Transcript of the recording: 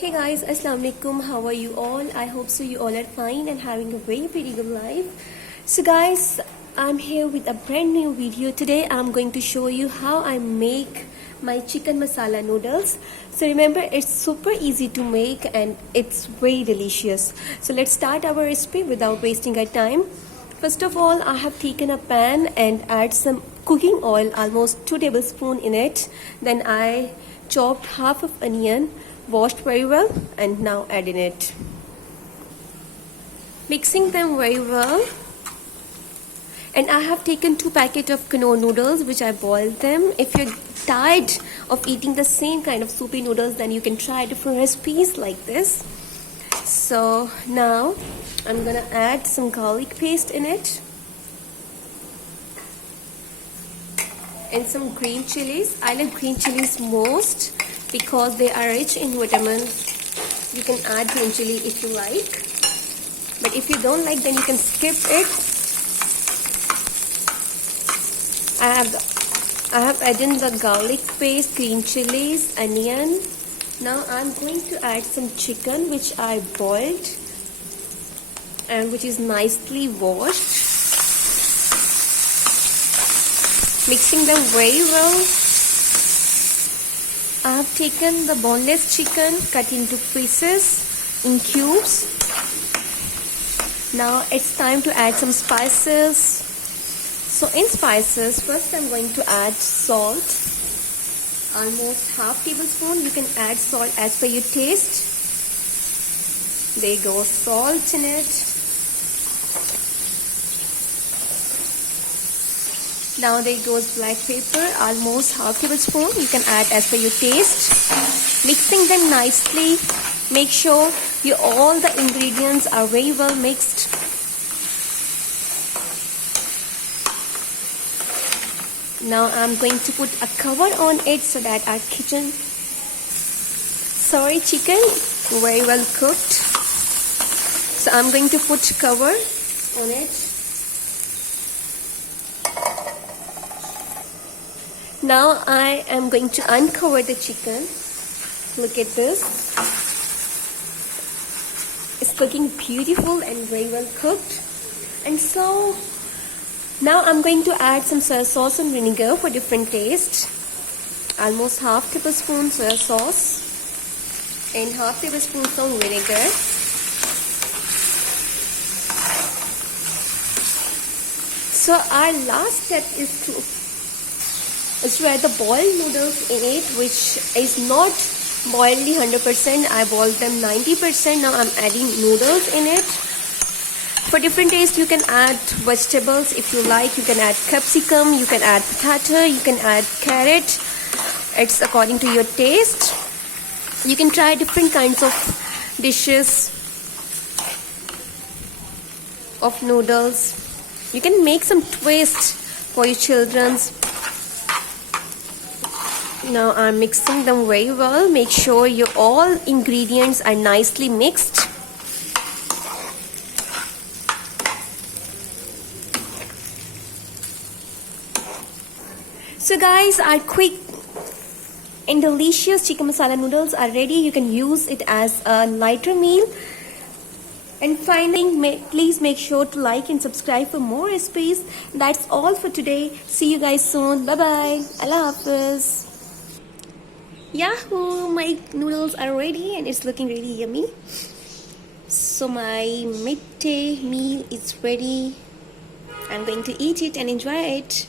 Hey guys, Assalamu alaikum. How are you all? I hope so you all are fine and having a very pretty good life. So guys, I'm here with a brand new video. Today I'm going to show you how I make my chicken masala noodles. So remember, it's super easy to make and it's very delicious. So let's start our recipe without wasting our time. First of all, I have taken a pan and add some cooking oil, almost 2 tablespoons in it. Then I chopped half of onion, washed very well, and now add in it. Mixing them very well. And I have taken 2 packets of Knorr noodles, which I boiled them. If you're tired of eating the same kind of soupy noodles, then you can try different recipes like this. So now I'm gonna add some garlic paste in it and some green chilies. I like green chilies most because they are rich in vitamins. You can add green chili if you like, but if you don't like, then you can skip it. I have added the garlic paste, green chilies, onion. Now I'm going to add some chicken which I boiled and which is nicely washed. Mixing them very well. I have taken the boneless chicken, cut into pieces in cubes. Now it's time to add some spices. So in spices, first I'm going to add salt, almost half tablespoon. You can add salt as per your taste. There you go, salt in it. Now there goes black pepper, almost half tablespoon. You can add as per your taste. Mixing them nicely. Make sure all the ingredients are very well mixed. Now I'm going to put a cover on it so that our chicken very well cooked. So I'm going to put cover on it. Now I am going to uncover the chicken. Look at this. It's looking beautiful and very well cooked. And so now I'm going to add some soya sauce and vinegar for different taste. Almost half tablespoon soya sauce and half tablespoon of vinegar. So our last step is to add the boiled noodles in it, which is not boiled 100%. I boiled them 90%. Now I'm adding noodles in it. For different taste, you can add vegetables if you like. You can add capsicum, you can add potato, you can add carrot. It's according to your taste. You can try different kinds of dishes of noodles. You can make some twist for your children's. Now I'm mixing them very well. Make sure all ingredients are nicely mixed. So guys, our quick and delicious chicken masala noodles are ready. You can use it as a lighter meal. And finally, please make sure to like and subscribe for more recipes. That's all for today. See you guys soon. Bye bye. Allah Hafiz. Yahoo! My noodles are ready and it's looking really yummy. So my midday meal is ready. I'm going to eat it and enjoy it.